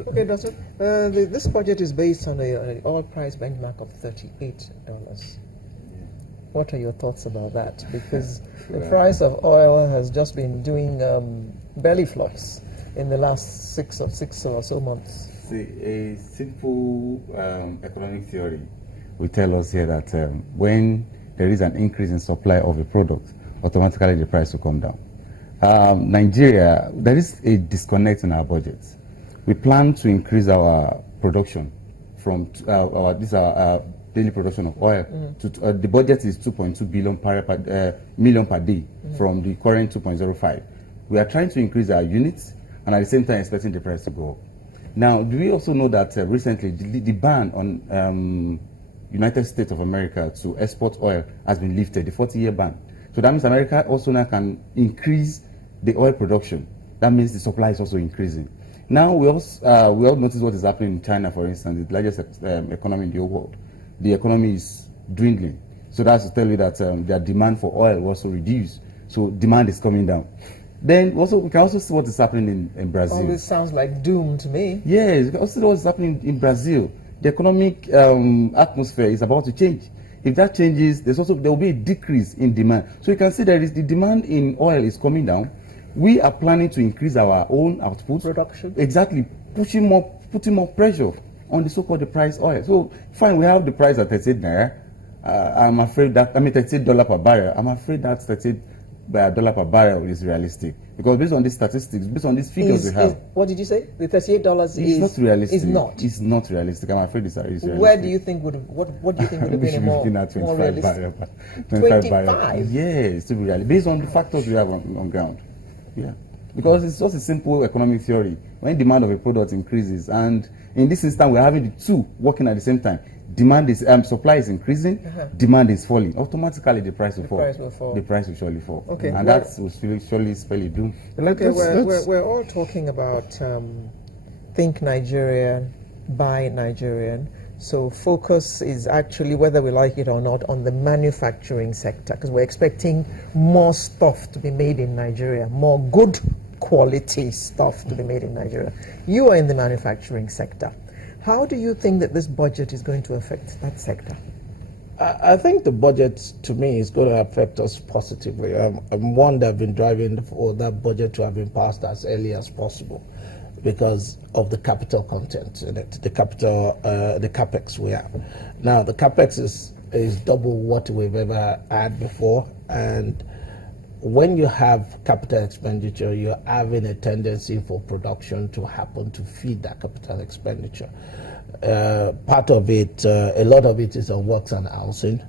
Okay, Doctor. This budget is based on an oil price benchmark of $38. What are your thoughts about that? Because the price of oil has just been doing belly flops in the last six or so months. See, a simple economic theory will tell us here that when there is an increase in supply of a product, automatically the price will come down. Nigeria, there is a disconnect in our budgets. We plan to increase our production from our daily production of oil. To the budget is 2.2 million per day from the current 2.05. We are trying to increase our units and at the same time expecting the price to go up. Now, do we also know that recently the ban on United States of America to export oil has been lifted, the 40-year ban. So that means America also now can increase the oil production. That means the supply is also increasing. Now we all notice what is happening in China, for instance, the largest economy in the whole world. The economy is dwindling. So that's to tell you that their demand for oil will also reduce. So demand is coming down. Then also we can also see what is happening in Brazil. Oh, this sounds like doom to me. Yes, we can also see what is happening in Brazil. The economic atmosphere is about to change. If that changes, there will be a decrease in demand. So you can see that the demand in oil is coming down. We are planning to increase our own output. Production. Exactly, putting more pressure on the so-called price oil. So fine, we have the price at 38 naira. I'm afraid that, $38 per barrel. I'm afraid that $38 per barrel is realistic. Because based on these statistics, based on these figures we have. What did you say? The $38 is not realistic. Is not. It's not realistic. I'm afraid it's realistic. Where do you think what do you think would have been more realistic? 25 barrel. Yes, to be realistic. Based on the factors we have on ground. Yeah. Because it's just a simple economic theory. When demand of a product increases, and in this instance we're having the two working at the same time. Demand is supply is increasing, demand is falling. Automatically the price will fall. The price will surely fall. Okay. And that will surely spell it doom. Okay, we're all talking about think Nigerian, buy Nigerian. So focus is actually, whether we like it or not, on the manufacturing sector, because we're expecting more stuff to be made in Nigeria, more good quality stuff to be made in Nigeria. You are in the manufacturing sector. How do you think that this budget is going to affect that sector? I think the budget, to me, is going to affect us positively. I'm one that have been driving for that budget to have been passed as early as possible, because of the capital content in it, the capex we have. Now, the capex is double what we've ever had before, and when you have capital expenditure, you're having a tendency for production to happen to feed that capital expenditure. Part of it, a lot of it is on works and housing.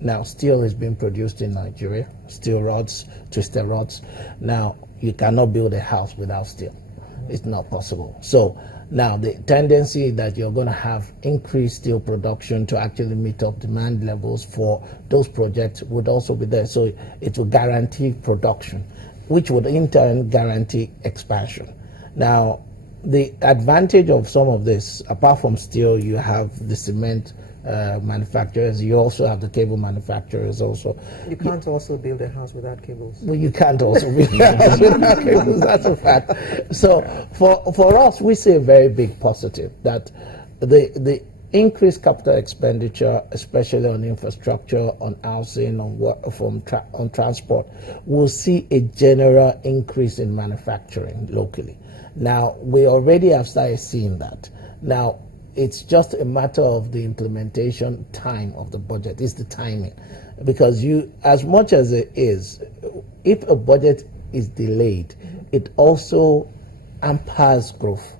Now, steel is being produced in Nigeria, steel rods, twisted rods. Now, you cannot build a house without steel. It's not possible. So now the tendency that you're going to have increased steel production to actually meet up demand levels for those projects would also be there. So it will guarantee production, which would in turn guarantee expansion. Now, the advantage of some of this, apart from steel, you have the cement manufacturers, you also have the cable manufacturers also. You can't also build a house without cables. Well, you can't also build a house without cables, that's a fact. So for us, we see a very big positive that the increased capital expenditure, especially on infrastructure, on housing, on transport, will see a general increase in manufacturing locally. Now, we already have started seeing that. Now, it's just a matter of the implementation time of the budget. It's the timing. Because as much as it is, if a budget is delayed, it also hampers growth.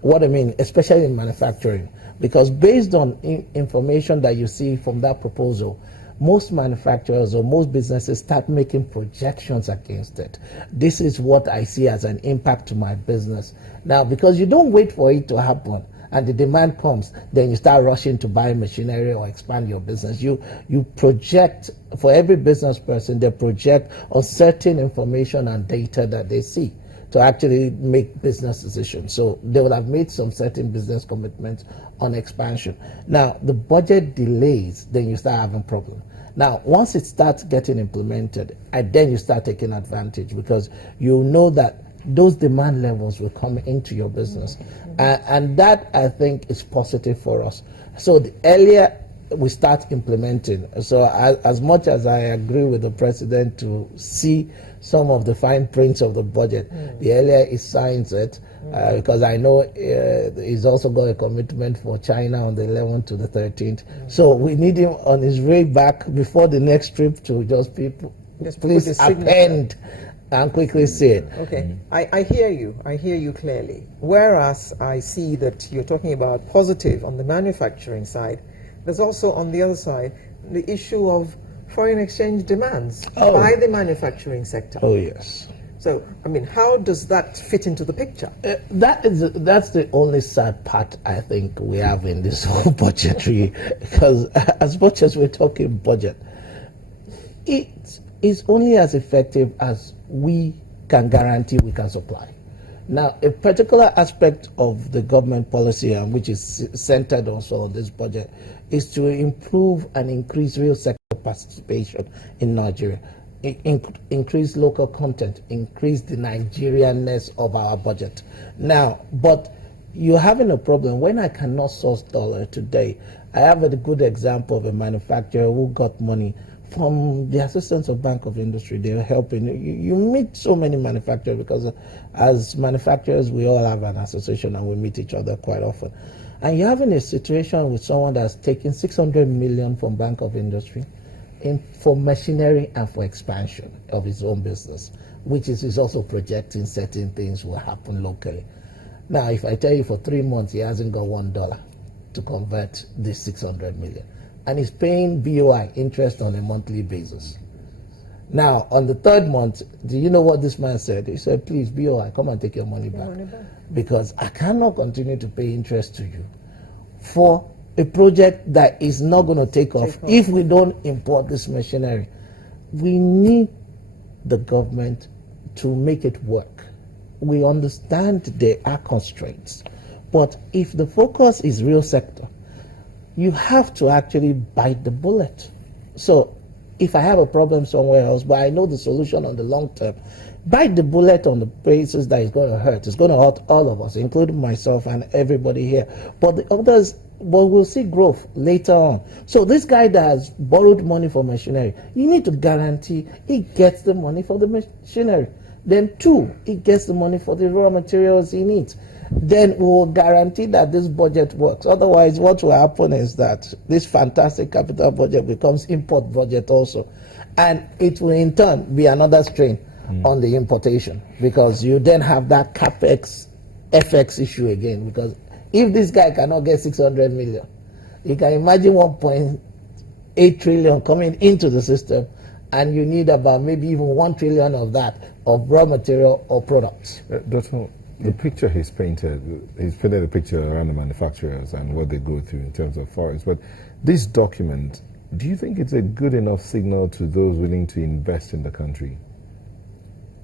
What I mean, especially in manufacturing, because based on information that you see from that proposal, most manufacturers or most businesses start making projections against it. This is what I see as an impact to my business. Now, because you don't wait for it to happen, and the demand comes, then you start rushing to buy machinery or expand your business. You project, for every business person, they project on certain information and data that they see to actually make business decisions. So they will have made some certain business commitments on expansion. Now, the budget delays, then you start having problems. Now, once it starts getting implemented, and then you start taking advantage, because you know that those demand levels will come into your business. And that, I think, is positive for us. So the earlier we start implementing, so as much as I agree with the president to see some of the fine prints of the budget, the earlier he signs it, because I know he's also got a commitment for China on the 11th to the 13th. So we need him on his way back before the next trip to just please append and quickly see it. Okay, I hear you. I hear you clearly. Whereas I see that you're talking about positive on the manufacturing side, there's also on the other side the issue of foreign exchange demands by the manufacturing sector. Oh, yes. So, I mean, how does that fit into the picture? That's the only sad part I think we have in this whole budgetary, because as much as we're talking budget, it is only as effective as we can guarantee we can supply. Now, a particular aspect of the government policy, which is centered also on this budget, is to improve and increase real sector participation in Nigeria, increase local content, increase the Nigerianness of our budget. Now, but you're having a problem when I cannot source dollar today. I have a good example of a manufacturer who got money from the assistance of Bank of Industry. They're helping. You meet so many manufacturers because as manufacturers, we all have an association and we meet each other quite often. And you're having a situation with someone that's taking 600 million from Bank of Industry for machinery and for expansion of his own business, which is also projecting certain things will happen locally. Now, if I tell you for 3 months he hasn't got $1 to convert this 600 million, and he's paying BOI interest on a monthly basis. Now, on the 3rd month, do you know what this man said? He said, please, BOI, come and take your money back. Because I cannot continue to pay interest to you for a project that is not going to take off if we don't import this machinery. We need the government to make it work. We understand there are constraints, but if the focus is real sector, you have to actually bite the bullet. So if I have a problem somewhere else, but I know the solution on the long term, bite the bullet on the basis that it's going to hurt. It's going to hurt all of us, including myself and everybody here. But the others, well, we'll see growth later on. So this guy that has borrowed money for machinery, you need to guarantee he gets the money for the machinery. Then 2, he gets the money for the raw materials he needs. Then we will guarantee that this budget works. Otherwise, what will happen is that this fantastic capital budget becomes import budget also. And it will in turn be another strain on the importation, because you then have that capex FX issue again. Because if this guy cannot get 600 million, you can imagine 1.8 trillion coming into the system, and you need about maybe even 1 trillion of that of raw material or products. Doctor, the picture he's painted a picture around the manufacturers and what they go through in terms of forex. But this document, do you think it's a good enough signal to those willing to invest in the country?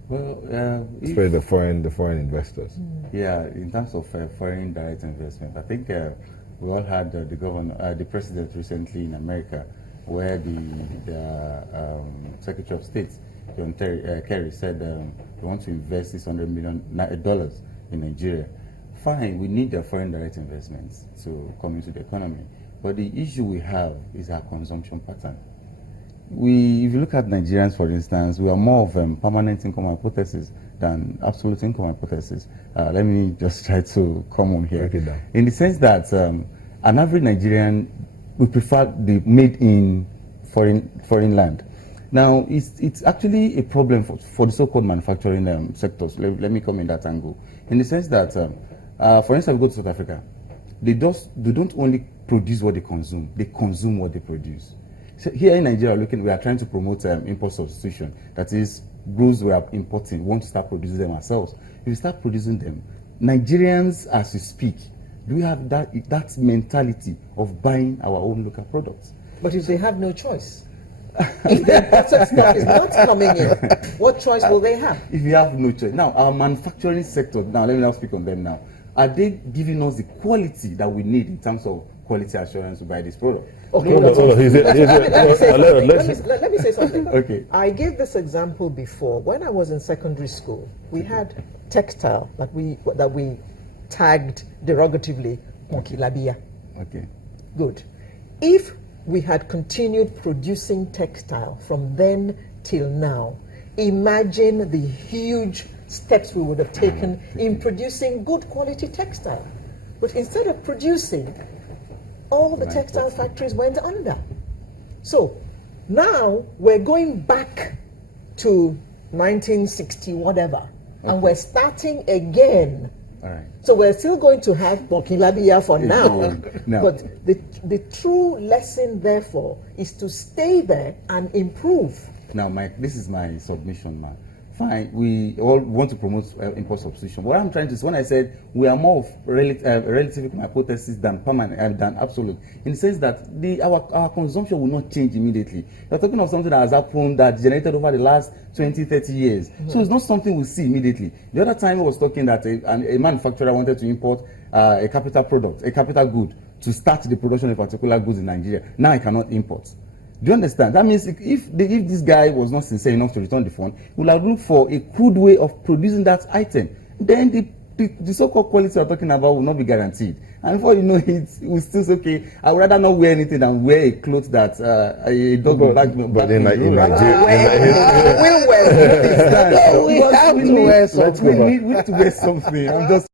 Well, especially the foreign investors. Yeah, in terms of foreign direct investment, I think we all had the president recently in America, where the Secretary of State, John Kerry, said they want to invest $600 million in Nigeria. Fine, we need the foreign direct investments to come into the economy, but the issue we have is our consumption pattern. If you look at Nigerians, for instance, we are more of permanent income hypothesis than absolute income hypothesis. Let me just try to come on here. In the sense that an average Nigerian, we prefer the made in foreign land. Now, it's actually a problem for the so-called manufacturing sectors. Let me come in that angle. In the sense that, for instance, we go to South Africa, they don't only produce what they consume what they produce. So here in Nigeria, we are trying to promote import substitution. That is, goods we are importing, we want to start producing them ourselves. If we start producing them, Nigerians, as we speak, do we have that mentality of buying our own local products? But if they have no choice, if the imported stuff is not coming in, what choice will they have? If you have no choice. Now, our manufacturing sector, now let me now speak on them now. are they giving us the quality that we need in terms of quality assurance to buy this product? Okay, Let Let me say something. Okay. I gave this example before. When I was in secondary school, we had textile that we tagged derogatively Monkilabia. Okay. Good. If we had continued producing textile from then till now, imagine the huge steps we would have taken in producing good quality textile. But instead of producing, all the textile factories went under. So now we're going back to 1960 whatever, and we're starting again. All right. So we're still going to have Monkilabia for now. No. But the true lesson, therefore, is to stay there and improve. Now, Mike, this is my submission, man. Fine, we all want to promote import substitution. What I'm trying to say, when I said we are more of relative hypothesis than permanent, than absolute, in the sense that our consumption will not change immediately. You're talking of something that has happened, that generated over the last 20, 30 years. So it's not something we see immediately. The other time I was talking that a manufacturer wanted to import a capital product, a capital good, to start the production of particular goods in Nigeria. Now I cannot import. Do you understand? That means if this guy was not sincere enough to return the fund, he will have looked for a crude way of producing that item. Then the so-called quality we're talking about will not be guaranteed. And before you know it, we still say, okay, I would rather not wear anything than wear a cloth that a dog will back. But in Nigeria, We wear we have to wear something. We need to wear something. I'm just